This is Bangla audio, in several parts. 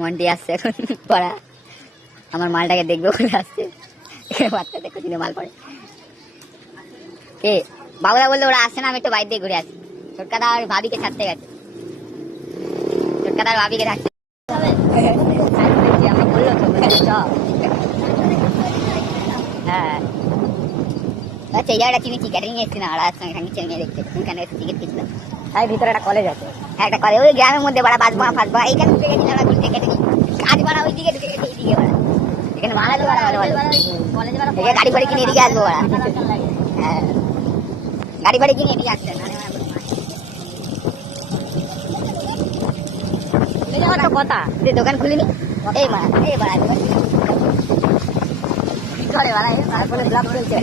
মন্টি আসছে এখন পড়া, আমার মালটাকে দেখবে বলে আসছে। বাচ্চা দেখো দিনে মাল পড়ে। কে বাবুরা বললো ওরা আসছে না, আমি একটু বাইরে দিয়ে ঘুরে আসি। ছোটকাদা আর ভাবিকে ছাড়তে গেছে, ছোটকাদা আর ভাবিকে থাকছে। আমরা বললো তো হ্যাঁ আচ্ছা, এই জায়গাটা চিনেছি, ক্যাটারিং এসছি না, আর সঙ্গে চেনে দেখতে ওখানে টিকিট কিনলাম। তাই ভিতরে একটা কলেজ আছে, একটা কলেজ ওই গ্রামের মধ্যে বাড়া বাজবা ফাঁসবা এইখানে ঢুকে গেছি আমরা ঘুরতে ক্যাটারিং কাজ বাড়া ওই দিকে ঢুকে গেছে, এইদিকে বাড়া এখানে ভাড়া তো বাড়া ভালো ভালো গাড়ি ফাড়ি কিনে এদিকে আসবো বাড়া। হ্যাঁ গাড়ি ফাড়ি কিনে এদিকে আসছে কথা দোকান খুলিনি এই মারা এই বাড়া কি করে বাড়া এই বাড়া বলে ব্লগ চলছে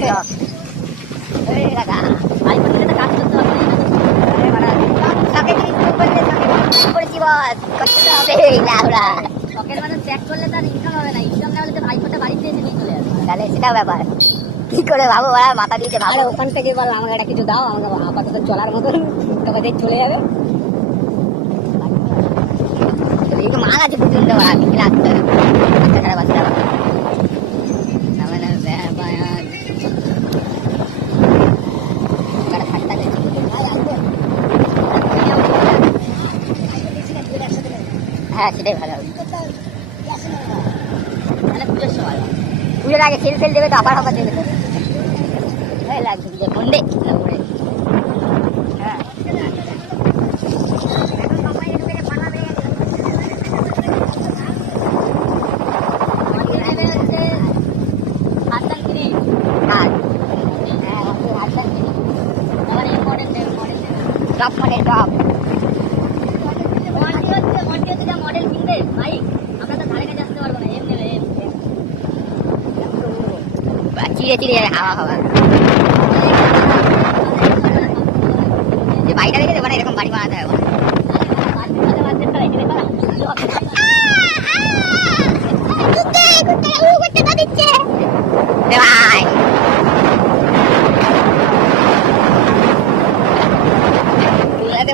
এই দাদা ভাই বলতে তো কাজ করতে হবে এই বাড়া সকে জিনিস করতে সকে করেছি বস করতে হবে এই লাউড়া সকের মানে চেক করলে তার ইনকাম হবে না, ইনকাম না হলে তো ভাই ফোটা বাড়িতে এসে নিয়ে চলে আসবে, তাহলে সেটা ব্যাপার কি করে ভাবো বাড়া মাথা দিতে ভাবো। ওখান থেকে বল আমাকে একটা কিছু দাও, আমাকে আপাতত চলার মতন তবে চলে যাবে। এই তো মাল আছে বুঝুন দেওয়া কি লাগবে বাচ্চা বাচ্চা হ্যাঁ সেটাই ভালো হবে। পুজোর সময় পুজোর আগে খেল ফেল দেবে তো আবার আবার দেবে লাগছে পুজোর মন্ডে হ্যাঁ টপ মডেল টপ মডেল কিনবে ভাই, আমরা তো ধারে কাছে আসতে পারবো না, এম নেবে চিড়ে চিড়ে হাওয়া হাওয়া যে বাড়িটা দেখে দেবো না, এরকম বাড়ি বানাতে হবে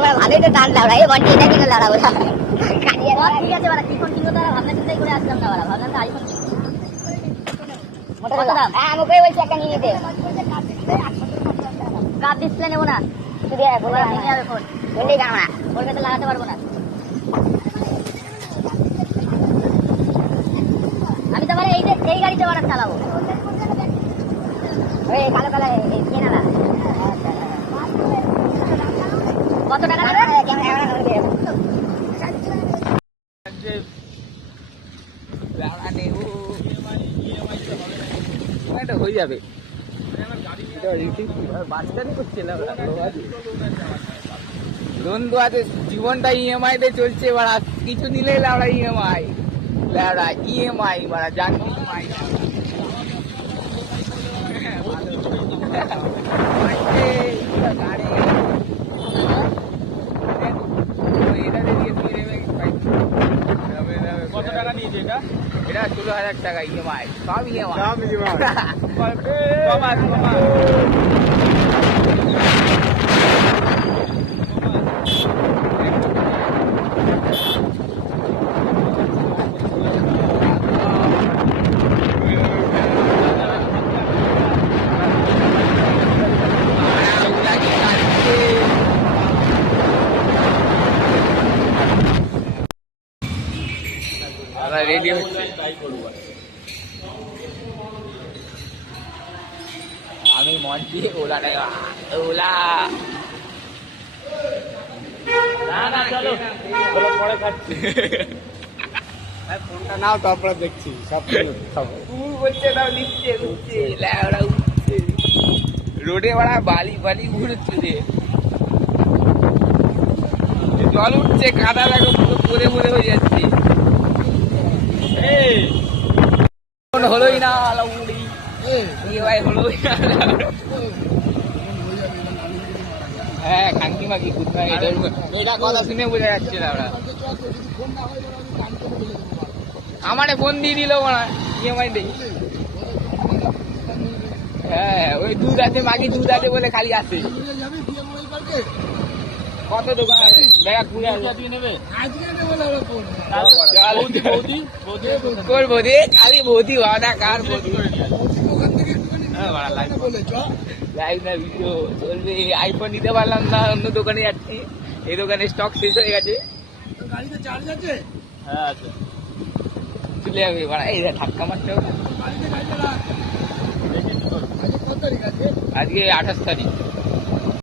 ভাই ভালোই তো টান লাউড়া এই বন্টি এটা কিনে লাড়াবো ঠিক আছে বলা কি ফোন কিনবো তারা ভাবনা চিন্তাই করে আসলাম না বলা, ভাবলাম তো আইফোন কত দাম। হ্যাঁ আমাকে বলছি একটা নিয়ে নিতে, কাপ ডিসপ্লে নেবো না শুধু বলে নিয়ে যাবে ফোন বললেই কেন না বলবে তো লাগাতে পারবো না। আমি তো বলে এই গাড়িতে বাড়া চালাবো ওই কালো কালো কেনা না কত টাকা নেবে হয়ে যাবে দ্বন্দ্ব আছে, জীবনটা ইএমআই তে চলছে বাড়া, কিছু নিলে লাউড়া ইএমআই লাউড়া ইএমআই বাড়া জান ইএমআই কত টাকা নিয়েছে এটা? এটা 16,000 টাকা ইএমআই, সব ইএমআই রেডি হচ্ছে। আমি মন দিয়ে ওলা ওলা না চলো পরে খাচ্ছি ফোনটা নাও তারপরে দেখছি সব বলছে তাও দিচ্ছে উঠছে রোডে বাড়া বালি বালি ঘুরছে রে, জল উঠছে কাদা দেখো পুরো পরে পরে হয়ে যাচ্ছে। হলোই না হলোই না হ্যাঁ খানকি মাকি এটা কথা শুনে বোঝা যাচ্ছে না ওরা। আমারে ফোন দিয়ে দিল ইএমআই দেই হ্যাঁ ওই দুধ আছে মাগি দুধ আছে বলে খালি আসে। কত দোকান আছে দেখা ঘুরে নেবে আজকে নেবে কোন বৌদি? খালি বৌদি বাবা, কার বৌদি? লাইভ না ভিডিও চলবে। আইফোন নিতে পারলাম না, অন্য দোকানে যাচ্ছি। এই দোকানে স্টক শেষ হয়ে গেছে। গাড়িতে চার্জ আছে? হ্যাঁ আছে, চলে যাবে বাড়া। এই ধাক্কা মারতে হবে। গাড়িতে গাড়িতে রাখ। আজকে কত তারিখ আছে? আজকে 28 তারিখ।